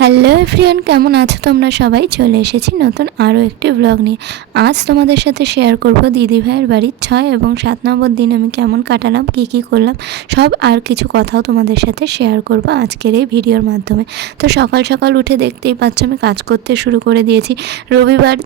Hello everyone কেমন আছো তোমরা সবাই? চলে এসেছি নতুন আরও একটি ব্লগ নিয়ে। আজ তোমাদের সাথে শেয়ার করব দিদি ভাইয়ের বাড়ির ছয় এবং সাত নম্বর দিন আমি কেমন কাটালাম, কী কী করলাম, সব আর কিছু কথাও তোমাদের সাথে শেয়ার করব আজকের এই ভিডিওর মাধ্যমে। তো সকাল সকাল উঠে দেখতেই পাচ্ছ আমি কাজ করতে শুরু করে দিয়েছি। রবিবার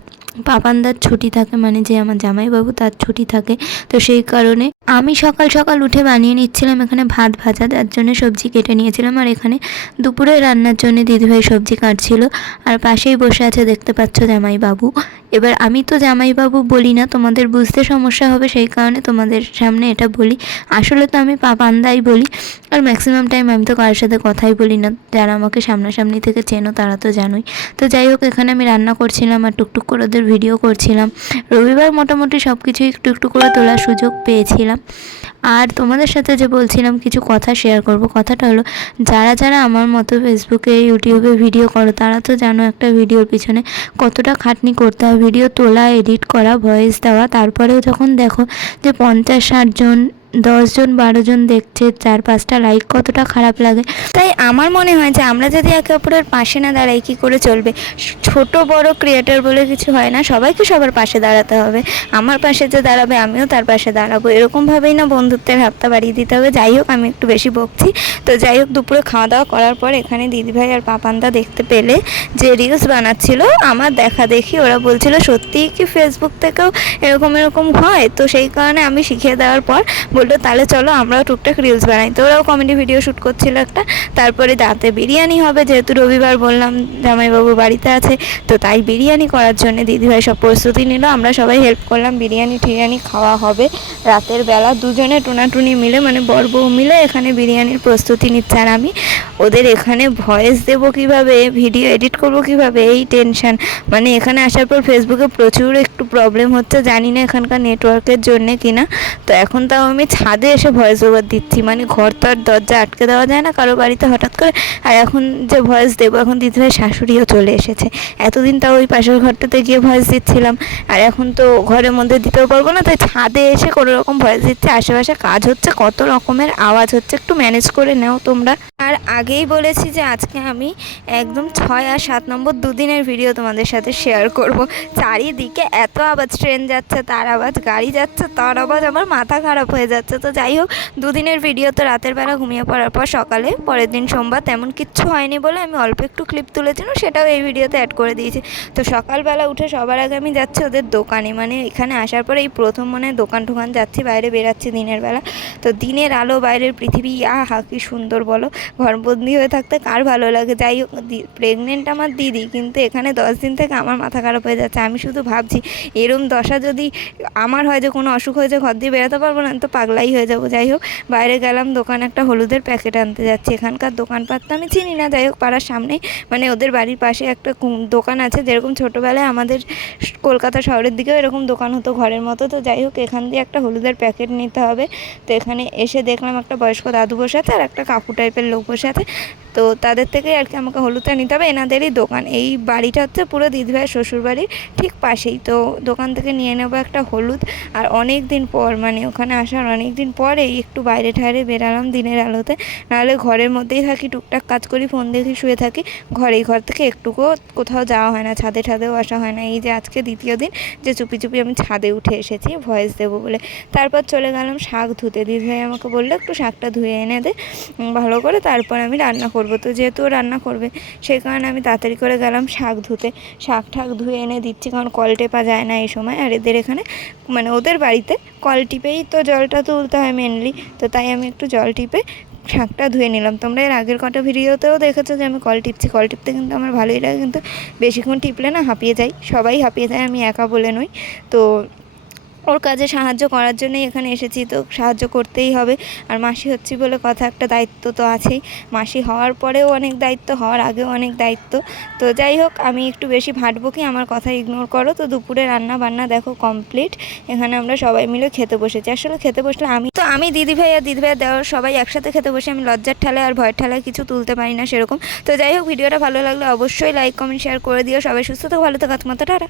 পাপানদার ছুটি থাকে মানে যে আমার জামাইবাবু তার ছুটি থাকে, তো সেই কারণে আমি সকাল সকাল উঠে বানিয়ে নিচ্ছিলাম এখানে ভাত ভাজা, তার জন্য সবজি কেটে নিয়েছিলাম আর এখানে দুপুরে রান্নার জন্য দিদিভাই সবজি কাটছিল। আর পাশেই বসে আছে দেখতে পাচ্ছ জামাইবাবু। এবার আমি তো জামাইবাবু বলি না, তোমাদের বুঝতে সমস্যা হবে, সেই কারণে তোমাদের সামনে এটা বলি। আসলে তো আমি পাপান্দাই বলি, আর ম্যাক্সিমাম টাইম আমি তো কারোর সাথে কথাই বলি না। যারা আমাকে সামনাসামনি থেকে চেনো তারা তো জানোই। তো যাই হোক, এখানে আমি রান্না করছিলাম আর টুকটুক করে ওদের ভিডিও করছিলাম। রবিবার মোটামুটি সব কিছুই একটু একটু করে তোলার সুযোগ পেয়েছিলাম। আর তোমাদের সাথে যে বলছিলাম কিছু কথা শেয়ার করব, কথাটা হলো, যারা যারা আমার মতো ফেসবুকে ইউটিউবে ভিডিও করো, তারা তো জানো একটা ভিডিওর পিছনে কতটা খাটনি করতে হয়। ভিডিও তোলা এডিট করা ভয়েস দেওয়া, তারপরেও যখন দেখো যে পঞ্চাশ ষাটজন দশজন, বারোজন দেখছে, চার, পাঁচটা লাইক কতটা খারাপ লাগে। তাই আমার মনে হয় যে আমরা যদি একে অপরের পাশে না দাঁড়াই, কী করে চলবে? ছোট, বড় ক্রিয়েটার বলে কিছু হয় না, সবাইকে সবার পাশে দাঁড়াতে হবে। আমার পাশে যে দাঁড়াবে, আমিও তার পাশে দাঁড়াবো। এরকমভাবেই না বন্ধুত্বের হাতটা বাড়িয়ে দিতে হবে। যাই হোক, আমি একটু বেশি বকছি। তো যাই হোক, দুপুরে খাওয়া দাওয়া করার পর এখানে দিদিভাই আর পাপানদা দেখতে পেলে যে রিলস বানাচ্ছিল, আমার দেখা দেখি, ওরা বলছিল, সত্যিই কি ফেসবুক থেকেও এরকম এরকম হয়? তো সেই কারণে আমি শিখিয়ে দেওয়ার পর বলল, তাহলে চলো আমরাও টুকটাক রিলস বানাই। তো ওরাও কমেডি ভিডিও শ্যুট করছিল একটা। তারপরে রাতে বিরিয়ানি হবে, যেহেতু রবিবার বললাম জামাইবাবু বাড়িতে আছে, তো তাই বিরিয়ানি করার জন্য দিদিভাই সব প্রস্তুতি নিল। আমরা সবাই হেল্প করলাম, বিরিয়ানি টিরিয়ানি খাওয়া হবে। রাতের বেলা দুজনে টোনাটুনি মিলে মানে বর বউ মিলে এখানে বিরিয়ানির প্রস্তুতি নিচ্ছে আর আমি। ওদের এখানে ভয়েস দেবো কীভাবে ভিডিও এডিট করব কীভাবে, এই টেনশন মানে এখানে আসার পর ফেসবুকে প্রচুর একটু প্রবলেম হচ্ছে, জানি না এখানকার নেটওয়ার্কের জন্যে কিনা। তো এখন তাও আমি ছাদে এসে ভয়েস ওভার দিচ্ছি। মানে ঘর তো আর দরজা আটকে দেওয়া যায় না কারও বাড়িতে হঠাৎ করে। আর এখন যে ভয়েস দেবো, এখন দিদিভাই শাশুড়িও চলে এসেছে। এতদিন তাও ওই পাশের ঘরটাতে গিয়ে ভয়েস দিচ্ছিলাম। আর এখন তো ঘরের মধ্যে দিতেও পারব না, তাই ছাদে এসে কোনো রকম ভয়েস দিচ্ছে। আশেপাশে কাজ হচ্ছে, কত রকমের আওয়াজ হচ্ছে, একটু ম্যানেজ করে নাও তোমরা। আর আগেই বলেছি যে আজকে আমি একদম ছয় আর সাত নম্বর দুদিনের ভিডিও তোমাদের সাথে শেয়ার করব। চারিদিকে এত আওয়াজ ট্রেন যাচ্ছে, তার আওয়াজ গাড়ি যাচ্ছে, তার আওয়াজ আমার মাথা খারাপ হয়ে যাচ্ছে। তো যাই হোক, দুদিনের ভিডিও তো রাতের বেলা ঘুমিয়ে পড়ার পর সকালে, পরের দিন সোমবার তেমন কিচ্ছু হয়নি বলে আমি অল্প একটু ক্লিপ তুলেছিলাম, সেটাও এই ভিডিওতে অ্যাড করে দিয়েছি। তো সকালবেলা উঠে সবার আগে আমি যাচ্ছি ওদের দোকানে মানে এখানে আসার পরে এই প্রথম মনে হয় দোকান টোকান যাচ্ছি, বাইরে বেরাচ্ছি দিনের বেলা। তো দিনের আলো, বাইরের পৃথিবী, আহা, কি সুন্দর বলো। ঘরবন্দি হয়ে থাকতে কার ভালো লাগে? যাই হোক প্রেগনেন্ট আমার দিদি, কিন্তু এখানে দশ দিন থেকে আমার মাথা খারাপ হয়ে যাচ্ছে। আমি শুধু ভাবছি, এরম দশা যদি আমার হয় যে, কোনো অসুখ হয়েছে ঘর দিয়ে বেরোতে পারব না তো পাগলাই হয়ে যাব। যাই হোক, বাইরে গেলাম, দোকান একটা হলুদের প্যাকেট আনতে যাচ্ছি। এখানকার দোকানপাট তো আমি চিনি না, যাই হোক, পাড়ার সামনেই মানে ওদের বাড়ির পাশে একটা দোকান আছে, যেরকম ছোটোবেলায় আমাদের কলকাতা শহরের দিকেও এরকম দোকান হতো ঘরের মতো। তো যাই হোক, এখান দিয়ে একটা হলুদের প্যাকেট নিতে হবে। তো এখানে এসে দেখলাম একটা বয়স্ক দাদু বসে আছে, আর একটা কাকু টাইপের লোক বসে আছে তো তাদের থেকেই আর কি আমাকে হলুদটা নিতে হবে। এনাদেরই দোকান। এই বাড়িটা হচ্ছে পুরো দিদিভাইয়ের শ্বশুরবাড়ির ঠিক পাশেই। তো দোকান থেকে নিয়ে নেব একটা হলুদ। আর অনেক দিন পর মানে ওখানে আসার অনেক দিন পরেই একটু বাইরে ঠাইরে বেরালাম দিনের আলোতে। নাহলে ঘরের মধ্যেই থাকি, টুকটাক কাজ করি, ফোন দেখি শুয়ে থাকি। ঘরেই ঘর থেকে একটুকুও কোথাও যাওয়া হয় না, ছাদে ছাদেও আসা হয় না। এই যে আজকে দ্বিতীয় দিন যে চুপি চুপি আমি ছাদে উঠে এসেছি, ভয়েস দেবো বলে। তারপর চলে গেলাম শাক ধুতে। দিদিভাই আমাকে বলল, একটু শাকটা ধুয়ে এনে দে ভালো করে। তারপর আমি রান্না করব। তো যেহেতু রান্না করবে, সেই কারণে আমি তাড়াতাড়ি করে গেলাম শাক ধুতে। শাক ঠাক ধুয়ে এনে দিচ্ছি, কারণ কল টেপা যায় না এই সময়। আর এদের এখানে মানে ওদের বাড়িতে কল টিপেই তো জলটা তুলতে হয় মেনলি তো তাই আমি একটু জল টিপে শাকটা ধুয়ে নিলাম। তোমরা এর আগের কটা ভিডিওতেও দেখেছ যে আমি কল টিপছি। কল টিপতে কিন্তু আমার ভালোই লাগে, কিন্তু বেশিক্ষণ টিপলে না হাঁপিয়ে যাই। সবাই হাঁপিয়ে যায়, আমি একা বলে নই। তো ওর কাজে সাহায্য করার জন্যই এখানে এসেছি, তো সাহায্য করতেই হবে। আর মাসি হচ্ছি বলে কথা, একটা দায়িত্ব তো আছেই। মাসি হওয়ার পরেও অনেক দায়িত্ব, হওয়ার আগেও অনেক দায়িত্ব। তো যাই হোক, আমি একটু বেশি ভাটবো কি, আমার কথা ইগনোর করো। তো দুপুরে রান্না বান্না দেখো কমপ্লিট এখানে আমরা সবাই মিলে খেতে বসেছি। আসলে খেতে বসলে আমি, তো আমি দিদিভাই আর দিদি দিদিভাই দেওয়ার সবাই একসাথে খেতে বসে আমি লজ্জার ঠেলায় আর ভয়ের ঠেলায় কিছু তুলতে পারি না সেরকম। তো যাই হোক, ভিডিওটা ভালো লাগলে অবশ্যই লাইক কমেন্ট শেয়ার করে দিও। সবাই সুস্থ থাকো, ভালো থাকো তোমার টাটা।